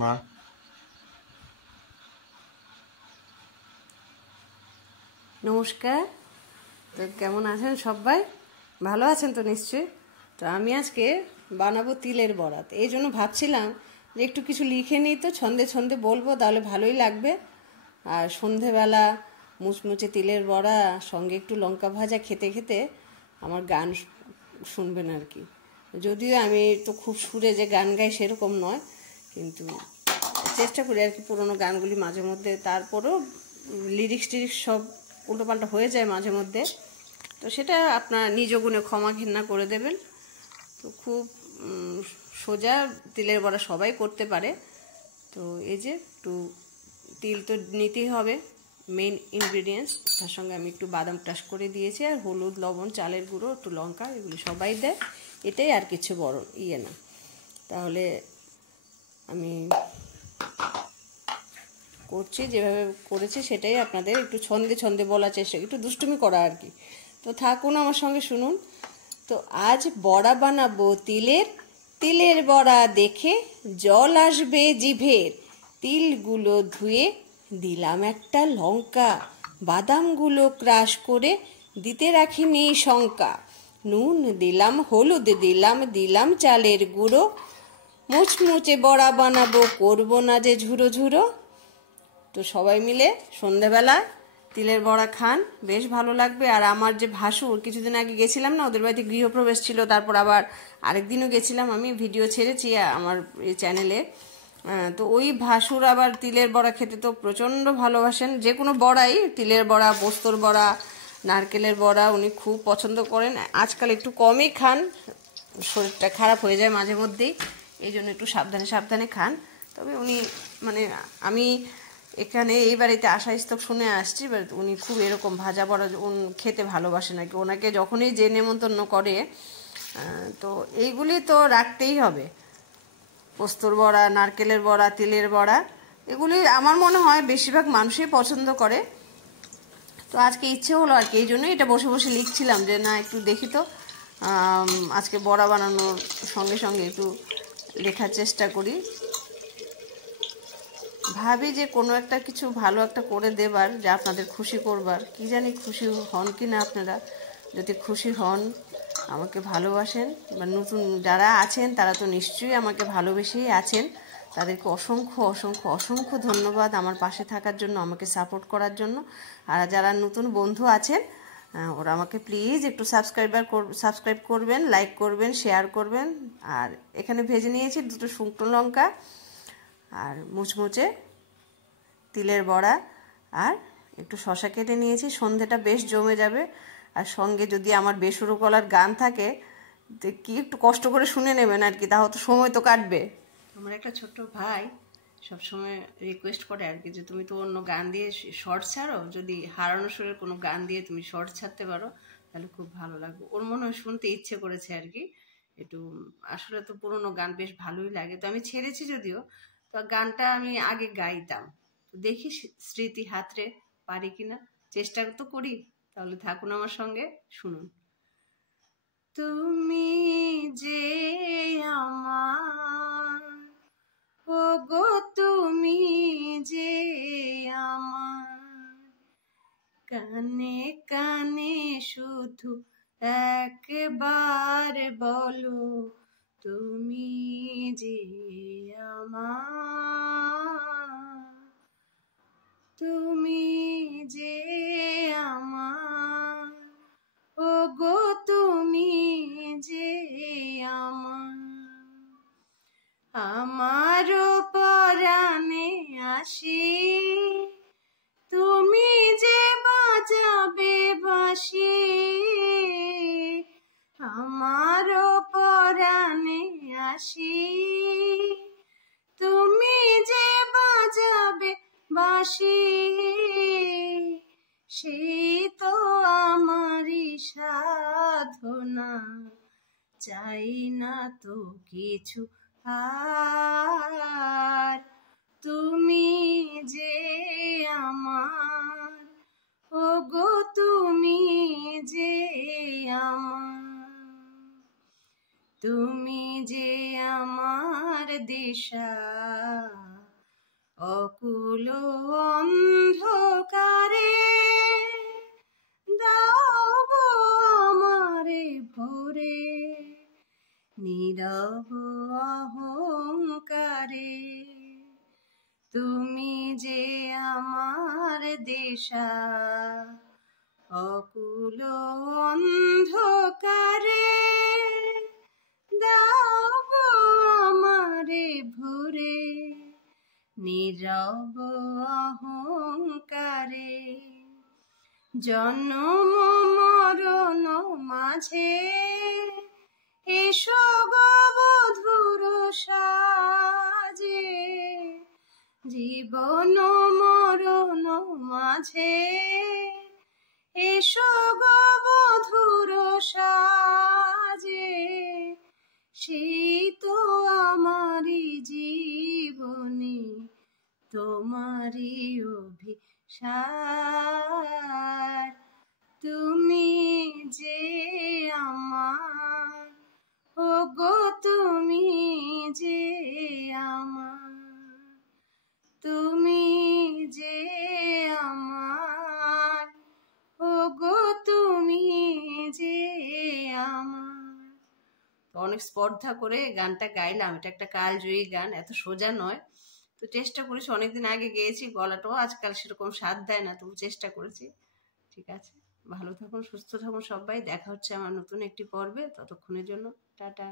মা নমস্কার। তো কেমন আছেন সবাই? ভালো আছেন তো নিশ্চয়ই। তো আমি আজকে বানাবো তিলের বড়া। এই জন্য ভাবছিলাম যে একটু কিছু লিখে নিই, তো ছন্দে ছন্দে বলবো, তাহলে ভালোই লাগবে। আর সন্ধেবেলা মুচমুচে তিলের বড়া সঙ্গে একটু লঙ্কা ভাজা খেতে খেতে আমার গান শুনবেন আর কি। যদিও আমি তো খুব সুরে যে গান গাই সেরকম নয়, কিন্তু চেষ্টা করি আর কি পুরোনো গানগুলি মাঝে মধ্যে, তারপরেও লিরিক্স টিরিক্স সব উল্টোপাল্টা হয়ে যায় মাঝে মধ্যে, তো সেটা আপনার নিজ গুণে ক্ষমা ঘৃণা করে দেবেন। তো খুব সোজা, তিলের বড়া সবাই করতে পারে। তো এই যে একটু তিল তো নিতেই হবে, মেইন ইনগ্রিডিয়েন্টস। তার সঙ্গে আমি একটু বাদাম টাশ করে দিয়েছি, আর হলুদ, লবণ, চালের গুঁড়ো, একটু লঙ্কা, এগুলি সবাই দেয়। এটাই, আর কিছু বড় না। তাহলে আমি করছি, যেভাবে করেছি সেটাই আপনাদের একটু ছন্দে ছন্দে বলার চেষ্টা, একটু দুষ্টুমি করা আর কি। তো থাকুন আমার সঙ্গে, শুনুন। তো আজ বড়া বানাবো তিলের, তিলের বড়া দেখে জল আসবে জিভের। তিলগুলো ধুয়ে দিলাম একটা লঙ্কা, বাদামগুলো ক্রাশ করে দিতে রাখিনি শঙ্কা। নুন দিলাম, হলুদ দিলাম, দিলাম চালের গুঁড়ো। মুচমুচে বড়া বানাবো, করবো না যে ঝুরো ঝুরো। তো সবাই মিলে সন্ধ্যাবেলা তিলের বড়া খান, বেশ ভালো লাগবে। আর আমার যে ভাসুর, কিছুদিন আগে গেছিলাম না ওদের বাড়িতে, গৃহপ্রবেশ ছিল, তারপর আবার আরেকদিনও গেছিলাম, আমি ভিডিও ছেড়েছি আমার এই চ্যানেলে। তো ওই ভাসুর আবার তিলের বড়া খেতে তো প্রচণ্ড ভালোবাসেন, যে কোনো বড়াই, তিলের বড়া, পোস্তর বড়া, নারকেলের বড়া উনি খুব পছন্দ করেন। আজকাল একটু কমই খান, শরীরটা খারাপ হয়ে যায় মাঝে মধ্যেই, এই জন্য একটু সাবধানে সাবধানে খান। তবে উনি, মানে আমি এখানে এই বাড়িতে আসা স্তক শুনে আসছি, উনি খুব এরকম ভাজা বড়া খেতে ভালোবাসেন আর কি। ওনাকে যখনই যে নেমন্তন্ন করে, তো এইগুলি তো রাখতেই হবে। পোস্তর বড়া, নারকেলের বড়া, তিলের বড়া, এগুলি আমার মনে হয় বেশিরভাগ মানুষই পছন্দ করে। তো আজকে ইচ্ছে হলো আর কি, এই জন্যই এটা বসে বসে লিখছিলাম যে না, একটু দেখি তো আজকে বড়া বানানোর সঙ্গে সঙ্গে একটু লেখার চেষ্টা করি। ভাবি যে কোনো একটা কিছু ভালো একটা করে দেবার, যে আপনাদের খুশি করবার। কি জানি খুশি হন কি না আপনারা। যদি খুশি হন, আমাকে ভালোবাসেন, বা নতুন যারা আছেন তারা তো নিশ্চয়ই আমাকে ভালোবেসেই আছেন, তাদেরকে অসংখ্য অসংখ্য অসংখ্য ধন্যবাদ আমার পাশে থাকার জন্য, আমাকে সাপোর্ট করার জন্য। আর যারা নতুন বন্ধু আছেন, ওরা আমাকে প্লিজ একটু সাবস্ক্রাইব করবেন, লাইক করবেন, শেয়ার করবেন। আর এখানে ভেজে নিয়েছি 2টো শুকনো লঙ্কা, আর মুচমুচে তিলের বড়া, আর একটু শশা কেটে নিয়েছি। সন্ধেটা বেশ জমে যাবে। আর সঙ্গে যদি আমার বেসুরো গলার গান থাকে, তো কি একটু কষ্ট করে শুনে নেবেন আর কি, তাও তো সময় তো কাটবে। আমার একটা ছোট্ট ভাই সবসময় রিকোয়েস্ট করে আর কি, যে তুমি তো অন্য গান দিয়ে শর্ট ছাড়ো, যদি হারানো সুরের কোনো গান দিয়ে তুমি শর্ট ছাড়তে পারো তাহলে খুব ভালো লাগবে। ওর মনে হয় শুনতে ইচ্ছে করেছে আর কি একটু। আসলে তো পুরোনো গান বেশ ভালোই লাগে, তো আমি ছেড়েছি যদিও। তো গানটা আমি আগে গাইতাম, তো দেখি স্মৃতি হাতরে পারি কিনা, চেষ্টা তো করি। তাহলে থাকুন আমার সঙ্গে, শুনুন। তুমি যে আমার, ও গো তুমি যে আমার, কানে কানে শুধু একবার বলো, তুমি যে আমার, তুমি যে আমার, ও গো তুমি যে আমার, আমারও পরাণে আসি, তুমি যে বাজাবে বাঁশি, আমারও পরাণে আসি, তুমি যে বাজাবে বাঁশি, সেই তো আমারই সাধনা, চাই না তো কিছু আর, তুমি যে আমার, ও গো তুমি যে আমার, তুমি যে আমার দিশা, অকুল অন্ধকারে দাও গো আমারে ভরে, নীরব অহংকারে তুমি যে আমার দিশা। অকুল অন্ধকারে দাও গো আমারে ভরে, নীরব অহংকারে জন্ম মরণ মাঝে এসো গো বধুর সাজে, জীবন মরণ মাঝে এসো গো বধুর সাজে, সেই তো আমারি জীবনে তোমারি অভিসার। তুমি যে আমার, ও গো তুমি যে আমার, তুমি যে আমার, ও গো তুমি যে আমার। তো অনেক স্পর্ধা করে গানটা গাইলাম। এটা একটা কালজয়ী গান, এত সোজা নয়। তো চেষ্টা করেছি, অনেকদিন আগে গেয়েছি, গলাটাও আজকাল সেরকম স্বাদ দেয় না, তবু চেষ্টা করেছি। ঠিক আছে, ভালো থাকুন, সুস্থ থাকুন সবাই। দেখা হচ্ছে আমার নতুন একটি পর্বে, ততক্ষণের জন্য টাটা।